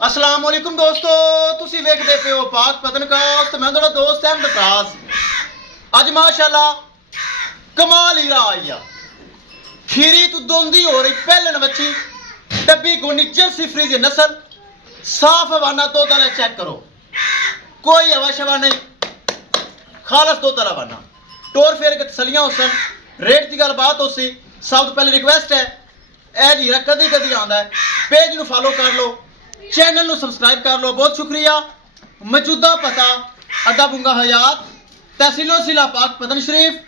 अस्सलाम वालेकुम दोस्तों, तुसी वेखदे पे हो पाक पतनकास्ट। मैं थोड़ा दोस्त अहमद फराज। अज माशाल्लाह कमाल ही रहा आई खीरी तू दोंदी हो रही पहलन बच्ची डब्बी गोनी जर्सी फ्रीज नस्ल साफ हवाना दो तला चेक करो, कोई हवा शवा नहीं, खालस दो तला बना टोर फेर के तसलियां हुसन रेट की गल बात होसी। सब तो पहले रिक्वेस्ट है ए जी कदी कदी आंदा है पेज नू फॉलो कर लो, चैनल नू सब्सक्राइब कर लो, बहुत शुक्रिया। मौजूदा पता अड्डा बुंगा हयात तहसीलो जिला पाक पतन शरीफ,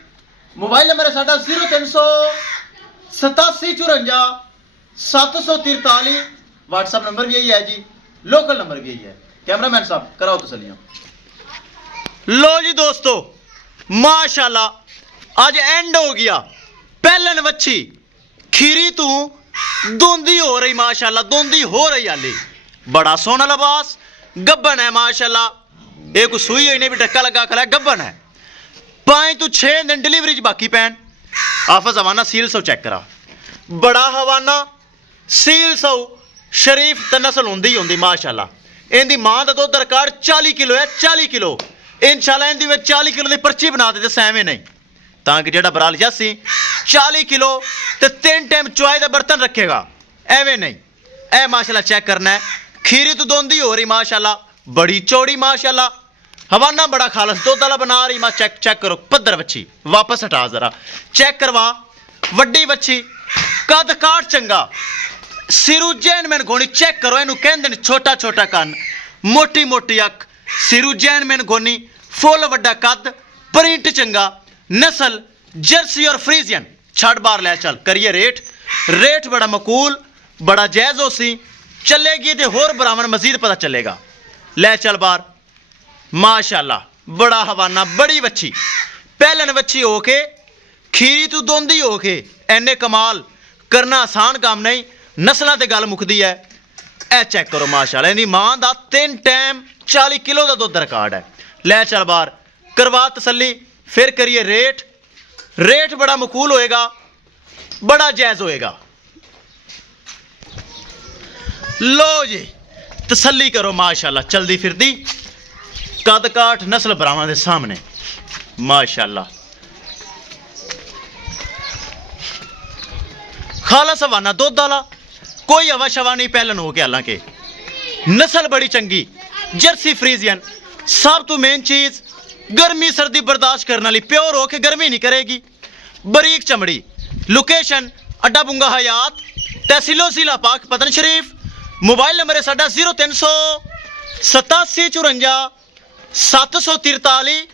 मोबाइल नंबर है साडा 038754 व्हाट्सएप नंबर भी यही है जी, लोकल नंबर भी यही है। कैमरामैन साहब कराओ तसलियां। लो जी दोस्तों माशाल्लाह अज एंड हो गया पहलन वच्छी खीरी तू दोंदी हो रही, माशाल्लाह दोंदी हो रही आली, बड़ा सोहना लिबास गब्बन है माशाल्लाह। ये कोई सुई हुई नहीं भी टक्का लगा खड़ा गब्बन है। 5 तो 6 दिन डिलीवरी बाकी पैन आफस हवाना सील सौ चेक करा, बड़ा हवाना सील सौ शरीफ ते नस्ल होंदी होंदी माशाल्लाह। इनकी मां का दुध रिकॉर्ड 40 किलो है, 40 किलो इंशाल्लाह इनकी मैं 40 किलो की पर्ची बना देते सैवे नहीं, ताकि जेड़ा बराल जासी 40 किलो ते 3 टाइम चुआई का बर्तन रखेगा एवं नहीं। ए माशाल्लाह चेक करना है खीरी तो दोंदी हो रही माशाल्लाह, बड़ी चौड़ी माशाल्लाह, हवाना बड़ा खालस दो तला बना रही मां। चेक चेक करो पद्धर बच्ची, वापस हटा जरा चेक करवा, वड्डी बच्ची कद काट चंगा, सिरू जैन मैन गोनी चेक करो, इनू कहंदे छोटा छोटा कन मोटी मोटी अख, सिरू जैन मैन गोनी फुल वड्डा कद, प्रिंट चंगा, नस्ल जर्सी और फ्रीजियन। छड़ बार ले चल करिए रेट, रेट बड़ा मकूल बड़ा जायज हो सी, चलेगी तो होर बरावन मजीद पता चलेगा। ले चल बार माशाल्लाह बड़ा हवाना बड़ी बच्ची पहलन बच्ची हो के खीरी तू दोंदी हो के एने कमाल करना आसान काम नहीं, नस्लों ते गल मुकदी है। ए चेक करो माशाल्लाह इहदी मां दा 3 टाइम 40 किलो का दुध रिकॉर्ड है। ले चल बार करवा तसली, फिर करिए रेट, रेट बड़ा मकूल होएगा, बड़ा जायज होएगा। लो जी तसली करो माशाल्लाह चलदी फिरदी कद काठ नस्ल बरावां दे सामने माशाल्लाह, खालस हवाना दुध वाला, कोई हवा शवा नहीं पहलन हो के, हालांकि नस्ल बड़ी चंगी जर्सी फ्रीजियन। सब तो मेन चीज गर्मी सर्दी बर्दाश्त करने वाली, प्योर हो के गर्मी नहीं करेगी, बरीक चमड़ी। लोकेशन अड्डा बुंगा हयात तहसीलो जिला पाक पतन शरीफ, मोबाइल नंबर है साडा 038754 743,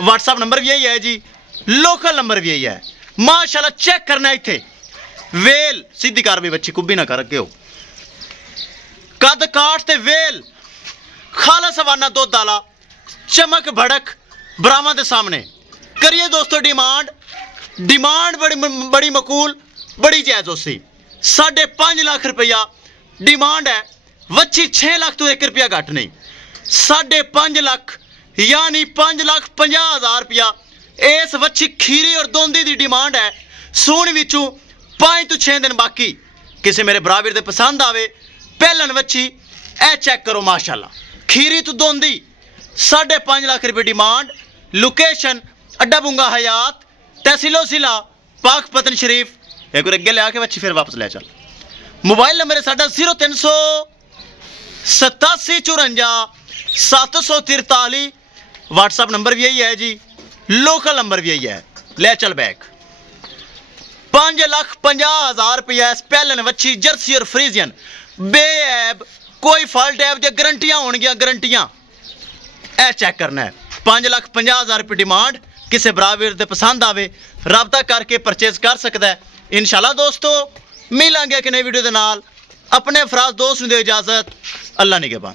व्हाट्सएप नंबर भी यही है जी, लोकल नंबर भी यही है माशाल्लाह। चेक करना इत्थे वेल सीधी कार भी बच्ची कुब्बी ना कर के हो, कद काठ ते वेल खालस हवाना दुध वाला, चमक भड़क बरावां दे सामने। करिए दोस्तों डिमांड, डिमांड बड़ी मकूल बड़ी जायज होसी। 5.5 लाख रुपया डिमांड है, वच्छी 6 लाख तो 1 रुपया घट नहीं, 5.5 लाख यानी 5,50,000 रुपया इस वच्छी खीरी और दोंदी की डिमांड है। सून विचों 5 तो 6 दिन बाकी, किसी मेरे बराबर दे पसंद आवे पहलन वच्छी ए चेक करो माशाल्लाह खीरी तो दोंदी 5.5 लाख रुपये डिमांड। लोकेशन अड्डा बुंगा हयात तहसीलो जिला पाक पतन शरीफ। एक बार अगे ले आके वच्छी फिर वापस ले चल। मोबाइल नंबर है साडा 038754 743, व्हाट्सएप नंबर भी यही है जी, लोकल नंबर भी यही है। ले चल बैक 5,50,000 रुपया पहलन वच्छी जर्सी और फ्रीजियन बेऐब, कोई फॉल्ट ऐब जो गारंटियां होंगियां गारंटियां ए चेक करना है। 5,50,000 रुपये डिमांड, किसी बराबर दे पसंद आवे राबता करके परचेज कर सकता है। इंशाल्लाह दोस्तों मिलांगे एक नई वीडियो के नाल। अपने अफराज दोस्त नूं दे इजाजत, अल्लाह निगहबान।